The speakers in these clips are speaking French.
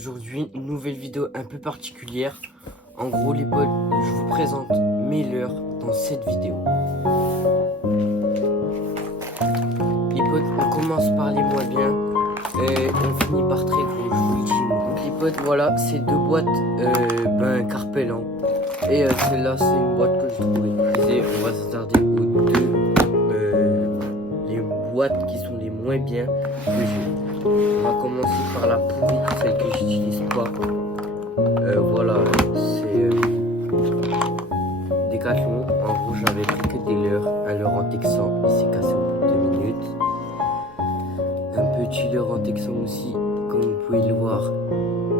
Aujourd'hui, une nouvelle vidéo un peu particulière. En gros les potes, je vous présente mes leurres dans cette vidéo. Les potes, on commence par les moins bien et on finit par très gros, je vous le dis. Donc les potes, voilà, c'est deux boîtes Carpel. Et celle-là, c'est une boîte que j'ai trouvée. Et on va s'attarder aux deux les boîtes qui sont les moins bien que j'ai. On va commencer par la pourrie, celle que j'utilise pas. Voilà, c'est Decathlon. En gros, j'avais pris que des leurres. Un leurre en texan, il s'est cassé au bout de 2 minutes. Un petit leurre en texan aussi, comme vous pouvez le voir,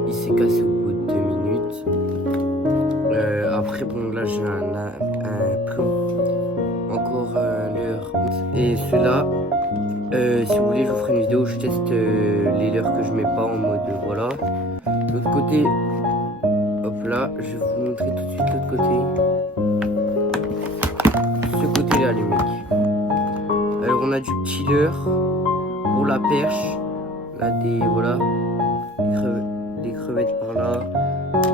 il s'est cassé au bout de 2 minutes. Après, bon, là j'ai un plomb, encore un leurre. Et ceux-là, si vous voulez, je vous ferai une vidéo où je teste les leurres que je mets pas en mode voilà. De l'autre côté, hop là, je vais vous montrer tout de suite l'autre côté. Ce côté-là, les mecs. Alors, on a du petit leurre pour la perche. Là, voilà, des crevettes par là.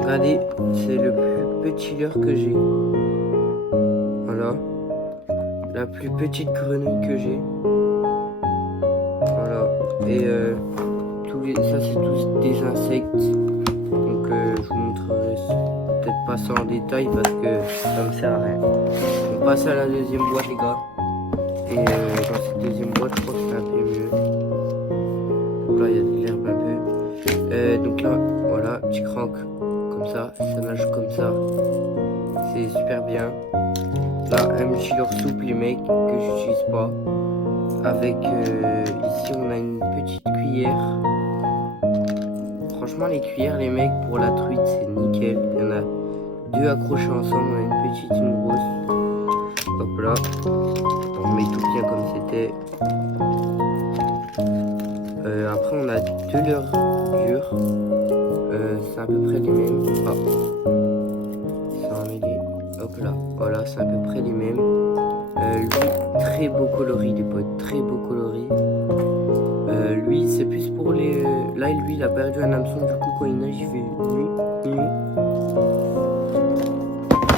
Regardez, c'est le plus petit leurre que j'ai. Voilà, la plus petite grenouille que j'ai. Voilà, et ça c'est tous des insectes. Donc je vous montrerai peut-être pas ça en détail parce que ça me sert à rien. On passe à la deuxième boîte, les gars. Et dans cette deuxième boîte, je crois que c'est un peu mieux. Donc là, il y a de l'herbe un peu. Donc là, voilà, petit crank comme ça nage comme ça. C'est super bien. Là, un petit leurre souple, les mecs, que j'utilise pas. Avec ici, on a une petite cuillère. Franchement, les cuillères, les mecs, pour la truite, c'est nickel. Il y en a deux accrochées ensemble. On a une petite, une grosse. Hop là. On met tout bien comme c'était. Après, on a deux leurres durs. C'est à peu près les mêmes. Ah. Ça en mêlé. Hop là. Voilà, c'est à peu près les mêmes. Lui, très beau coloris, les potes. Très beau coloris. Lui, c'est plus pour les... Là, lui, il a perdu un hameçon. Du coup, quand il nage, il fait...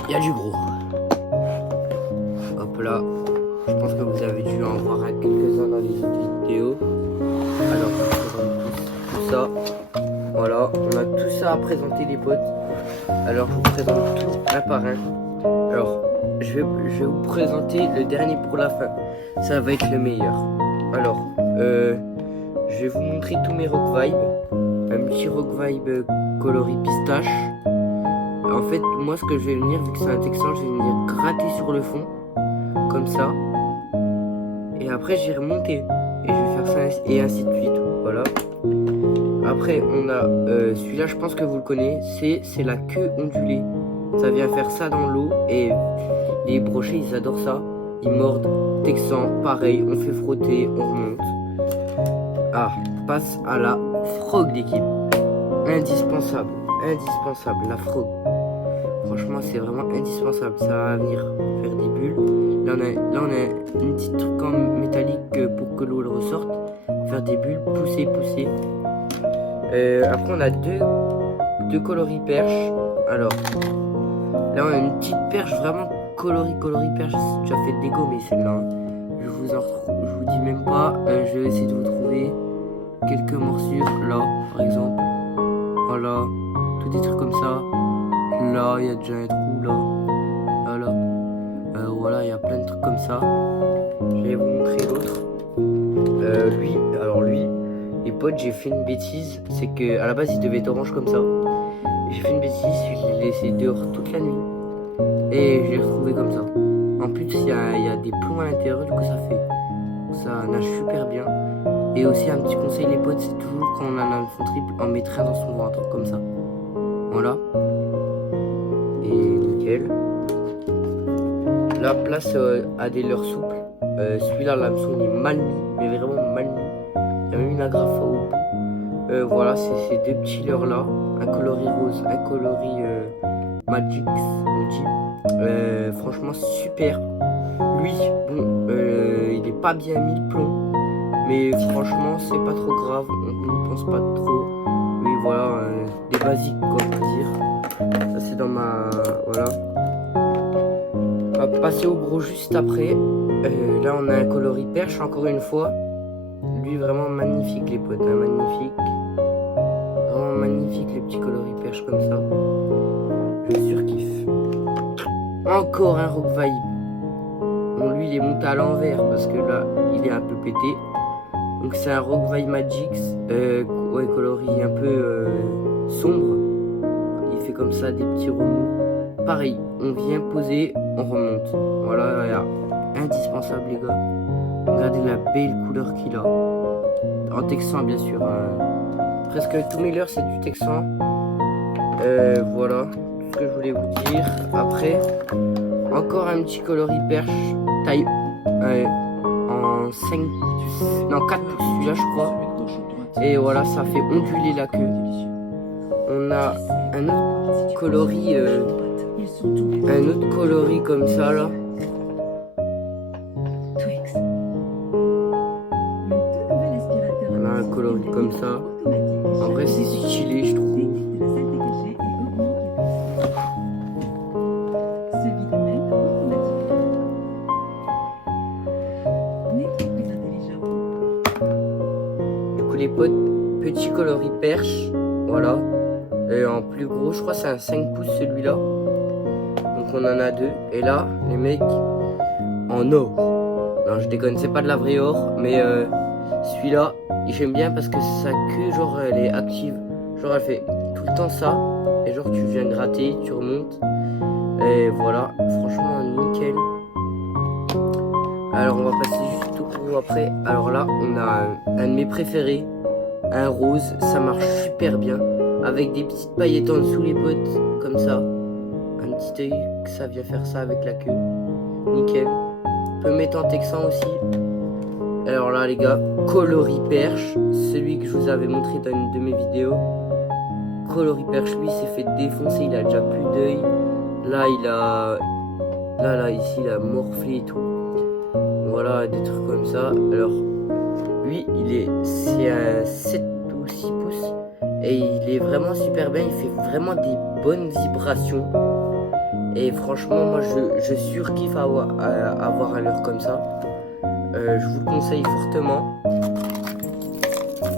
Il y a du gros. Hop là. Je pense que vous avez dû en voir quelques-uns dans les autres vidéos. Alors, je vous présente tout ça. Voilà, on a tout ça à présenter, les potes. Alors, je vous présente tout un par un. Alors, je vais vous présenter le dernier pour la fin. Ça va être le meilleur. Alors, je vais vous montrer tous mes Rock Vibe. Un petit Rock Vibe coloris pistache. En fait, moi, ce que je vais venir, vu que c'est un texan, je vais venir gratter sur le fond. Comme ça. Et après, j'ai remonté. Et je vais faire ça et ainsi de suite. Voilà. Après, on a celui-là, je pense que vous le connaissez. C'est la queue ondulée. Ça vient faire ça dans l'eau. Et les brochets, ils adorent ça. Ils mordent. Texan, pareil. On fait frotter, on remonte. Ah, passe à la frog d'équipe. Indispensable. Indispensable. La frog. Franchement, c'est vraiment indispensable. Ça va venir faire des bulles. Là, on a une petite truc en métallique pour que l'eau le ressorte. Faire des bulles, pousser. Après, on a deux coloris perches. Alors, là, on a une petite perche vraiment coloris perche. J'ai déjà fait dégommer celle-là. Hein. Je vous dis même pas. Je vais essayer de vous trouver quelques morsures. Là, par exemple. Voilà. Tous des trucs comme ça. Là, il y a déjà un trou. Là. Voilà, il y a plein de trucs comme ça. Je vais vous montrer l'autre. Lui, les potes, j'ai fait une bêtise. C'est que à la base, il devait être orange comme ça. J'ai fait une bêtise, je l'ai laissé dehors toute la nuit. Et je l'ai retrouvé comme ça. En plus, il y a des plombs à l'intérieur, du coup, ça nage super bien. Et aussi, un petit conseil, les potes, c'est toujours quand on a un hameçon triple, en mettre un dans son ventre, comme ça. Voilà. Et nickel. La place à des leurres souples. Celui-là, l'hameçon, il est mal mis, mais vraiment mal mis. Il y a même une agrafe au bout. Voilà, c'est ces deux petits leurres là. Un coloris rose, un coloris Magix, on dit. Franchement, super. Lui, bon, il est pas bien mis le plomb. Mais franchement, c'est pas trop grave. On n'y pense pas trop. Mais voilà. voilà, des basiques quoi, on peut dire. Ça c'est dans ma... voilà. On va passer au gros juste après. Là on a un coloris perche encore une fois. Lui vraiment magnifique les potes, hein, magnifique. Vraiment magnifique les petits coloris perche comme ça. Je surkiffe. Encore un Rock Vibe. Bon lui il est monté à l'envers parce que là il est un peu pété. Donc c'est un Rock Vibe Magix. Ouais, coloris un peu sombre. Il fait comme ça des petits remous. Pareil, on vient poser, on remonte. Voilà, indispensable les gars. Regardez la belle couleur qu'il a. En texan bien sûr. Presque tous mes leurres c'est du texan. Voilà, tout ce que je voulais vous dire. Après, encore un petit coloris perche taille en 5, non 4 pouces celui-là je crois. Et voilà, ça fait onduler la queue. On a un autre coloris comme ça là. On a un coloris comme ça. En vrai c'est stylé je trouve. Du coup les potes, petit coloris perche, voilà. Et en plus gros, je crois que c'est un 5 pouces celui-là. Donc on en a deux. Et là, les mecs, en or. Non, je déconne, c'est pas de la vraie or. Mais celui-là, j'aime bien parce que sa queue, genre, elle est active. Genre, elle fait tout le temps ça. Et genre, tu viens gratter, tu remontes. Et voilà, franchement, nickel. Alors, on va passer juste au gros après. Alors là, on a un de mes préférés. Un rose, ça marche super bien. Avec des petites paillettes en dessous les potes, comme ça. Un petit œil, que ça vient faire ça avec la queue. Nickel. On peut mettre en texan aussi. Alors là les gars, coloris perche. Celui que je vous avais montré dans une de mes vidéos. Coloris perche, lui s'est fait défoncer, il a déjà plus d'œil. Là il a... Là ici il a morflé et tout. Voilà, des trucs comme ça. Alors, lui c'est un 7 ou 6 pouces. Et il est vraiment super bien, il fait vraiment des bonnes vibrations. Et franchement, moi je surkiffe avoir un leurre comme ça. Je vous le conseille fortement.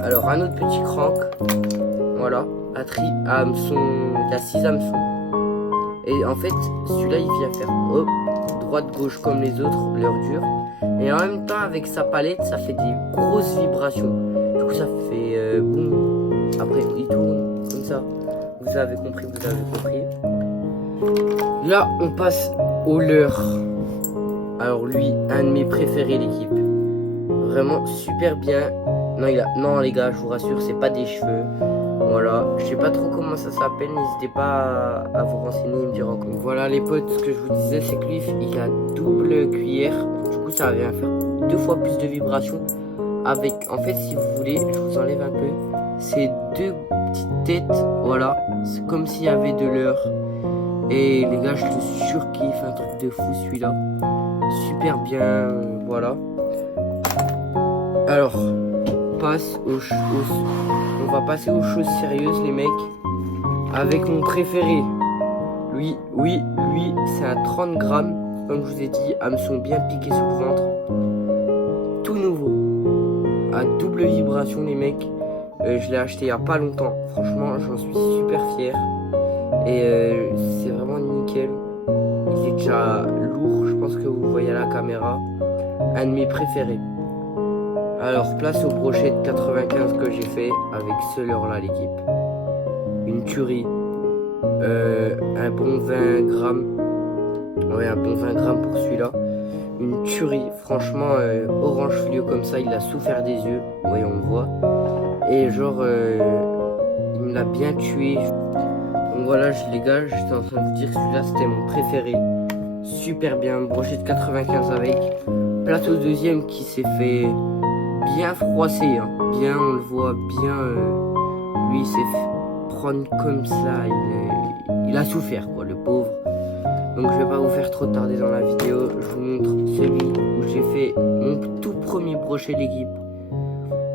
Alors, un autre petit crank. Voilà, à hameçon, il y a 6 hameçons. Et en fait, celui-là il vient faire hop, droite-gauche comme les autres, leurre dure. Et en même temps, avec sa palette, ça fait des grosses vibrations. Du coup, ça fait boum. Après, il tourne comme ça. Vous avez compris, vous avez compris. Là, on passe au leurre. Alors lui, un de mes préférés l'équipe. Vraiment super bien. Non les gars, je vous rassure, c'est pas des cheveux. Voilà, je sais pas trop comment ça s'appelle. N'hésitez pas à vous renseigner et me dire en compte. Voilà les potes, ce que je vous disais, c'est que lui, il a double cuillère. Du coup, ça vient faire 2 fois plus de vibrations. Avec, en fait, si vous voulez, je vous enlève un peu. C'est 2 petites têtes, voilà. C'est comme s'il y avait de leurre. Et les gars, je le surkiffe, un truc de fou celui-là. Super bien, voilà. Alors, on va passer aux choses sérieuses, les mecs. Avec mon préféré. Lui, c'est un 30 grammes. Comme je vous ai dit, hameçon bien piqué sous le ventre. Tout nouveau. À double vibration, les mecs. Je l'ai acheté il n'y a pas longtemps. Franchement, j'en suis super fier. Et c'est vraiment nickel. Il est déjà lourd. Je pense que vous voyez à la caméra. Un de mes préférés. Alors, place au brochet de 95 que j'ai fait avec ce leurre-là, l'équipe. Une tuerie. Un bon 20 grammes. Ouais, un bon 20 grammes pour celui-là. Une tuerie. Franchement, orange fluo comme ça, il a souffert des yeux. Oui, on le voit. Et genre, il me l'a bien tué. Donc voilà, les gars, j'étais en train de vous dire que celui-là, c'était mon préféré. Super bien. Brochet de 95 avec. Place au deuxième qui s'est fait bien froissé, hein. Bien, on le voit bien. Lui, il s'est fait prendre comme ça. Il a souffert, quoi, le pauvre. Donc, je vais pas vous faire trop tarder dans la vidéo. Je vous montre celui où j'ai fait mon tout premier brochet d'équipe.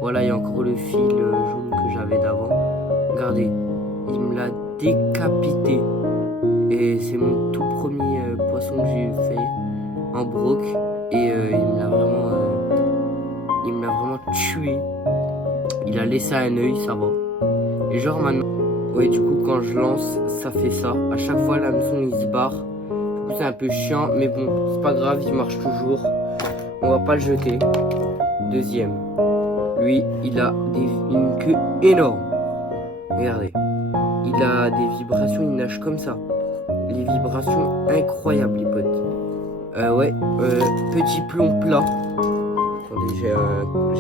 Voilà, il y a encore le fil jaune que j'avais d'avant. Regardez, il me l'a décapité. Et c'est mon tout premier poisson que j'ai fait en broc. Et il me l'a vraiment tué. Il a laissé un œil, ça va. Et genre maintenant, ouais, du coup quand je lance, ça fait ça. À chaque fois l'hameçon il se barre. Du coup c'est un peu chiant, mais bon, c'est pas grave, il marche toujours. On va pas le jeter. Deuxième. Lui, il a une queue énorme. Regardez. Il a des vibrations, il nage comme ça. Les vibrations incroyables, les potes. Ouais, petit plomb plat. Attendez, j'ai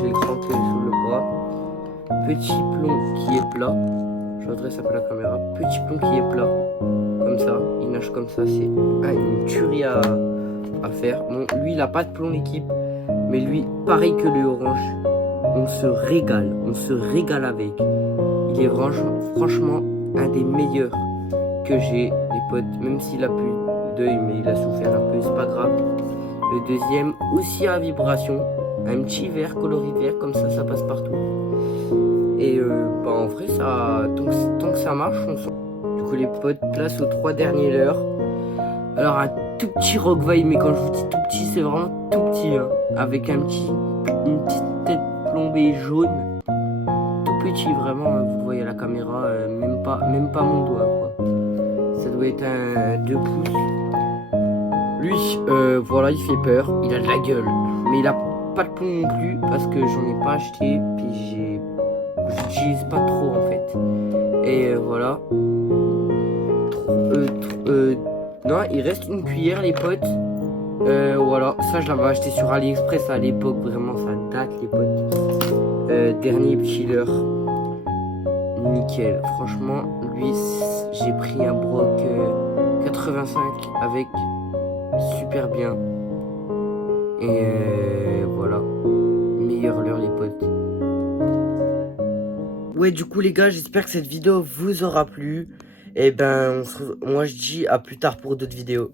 le grand sous le bras. Petit plomb qui est plat. Je redresse un peu la caméra. Petit plomb qui est plat. Comme ça, il nage comme ça. C'est une tuerie à faire. Bon, lui, il a pas de plomb, l'équipe. Mais lui, pareil que le orange, on se régale avec. Il est franchement un des meilleurs que j'ai, les potes. Même s'il a plus d'œil, mais il a souffert un peu, c'est pas grave. Le deuxième, aussi à vibration. Un petit vert, coloris vert, comme ça, ça passe partout. Et bah en vrai, ça, tant que ça marche, on sent. Du coup, les potes, place aux 3 derniers leurres. Alors, un tout petit roquevaille, mais quand je vous dis tout petit, c'est vraiment tout petit, hein, avec une petite tête plombée jaune, tout petit, vraiment. Vous voyez à la caméra, même pas mon doigt, quoi. Ça doit être un 2 pouces. Lui, voilà, il fait peur, il a de la gueule, mais il a pas de plomb non plus parce que j'en ai pas acheté, puis j'utilise pas trop en fait. Et voilà. Non, il reste une cuillère, les potes. Voilà, ça je l'avais acheté sur AliExpress à l'époque, vraiment ça date, les potes. Dernier petit leurre. Nickel, franchement, lui, j'ai pris un broc 85 avec super bien. Et voilà, meilleur leurre, les potes. Ouais, du coup les gars, j'espère que cette vidéo vous aura plu. Et ben, moi je dis à plus tard pour d'autres vidéos.